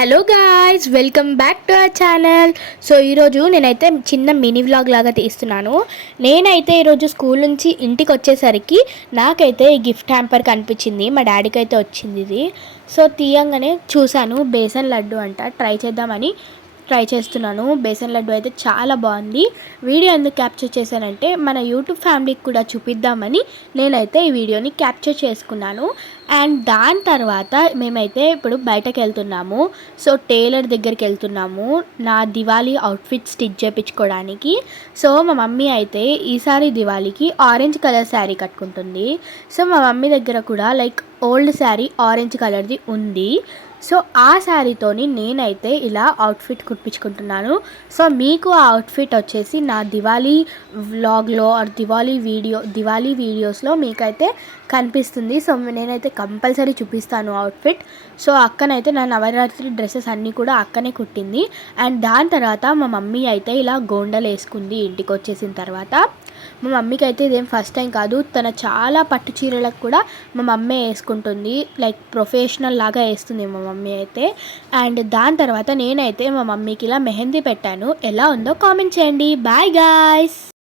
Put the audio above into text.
Hello guys, welcome back to our channel. So ఈరోజు నేనైతే చిన్న మినీ వ్లాగ్ లాగా తీస్తున్నాను. నేనైతే ఈరోజు స్కూల్ నుంచి ఇంటికి వచ్చేసరికి నాకైతే ఈ గిఫ్ట్ హ్యాంపర్ కనిపించింది. మా డాడీకి అయితే వచ్చింది ఇది. సో తీయంగానే చూశాను, బేసన్ లడ్డు అంట. ట్రై చేస్తున్నాను. బేసన్ లడ్డు అయితే చాలా బాగుంది. వీడియో ఎందుకు క్యాప్చర్ చేశానంటే మన యూట్యూబ్ ఫ్యామిలీకి కూడా చూపిద్దామని నేనైతే ఈ వీడియోని క్యాప్చర్ చేసుకున్నాను. అండ్ దాని తర్వాత మేమైతే ఇప్పుడు బయటకు వెళ్తున్నాము. సో టైలర్ దగ్గరికి వెళ్తున్నాము నా దివాళీ అవుట్ఫిట్ స్టిచ్ చేయించుకోవడానికి. సో మా మమ్మీ అయితే ఈసారి దివాళీకి ఆరెంజ్ కలర్ శారీ కట్టుకుంటుంది. సో మా మమ్మీ దగ్గర కూడా లైక్ ఓల్డ్ శారీ ఆరెంజ్ కలర్ది ఉంది. సో ఆ శారీతోని నేనైతే ఇలా అవుట్ఫిట్ కుట్టించుకుంటున్నాను. సో మీకు ఆ అవుట్ఫిట్ వచ్చేసి నా దివాళీ వ్లాగ్లో ఆర్ దివాళీ వీడియోస్లో మీకైతే కనిపిస్తుంది. సో నేనైతే కంపల్సరీ చూపిస్తాను అవుట్ఫిట్. సో అక్కనైతే నా నవరాత్రి డ్రెస్సెస్ అన్నీ కూడా అక్కనే కుట్టింది. అండ్ దాని తర్వాత మా మమ్మీ అయితే ఇలా గోండలు వేసుకుంది ఇంటికి వచ్చేసిన తర్వాత. మా మమ్మీకి అయితే ఇదేం ఫస్ట్ టైం కాదు, తన చాలా పట్టు చీరలకు కూడా మా మమ్మీ వేసుకుంటుంది. లైక్ ప్రొఫెషనల్ లాగా వేస్తుంది మా మమ్మీ అయితే. అండ్ దాని తర్వాత నేనైతే మా మమ్మీకి ఇలా మెహందీ పెట్టాను. ఎలా ఉందో కామెంట్ చేయండి. Bye guys.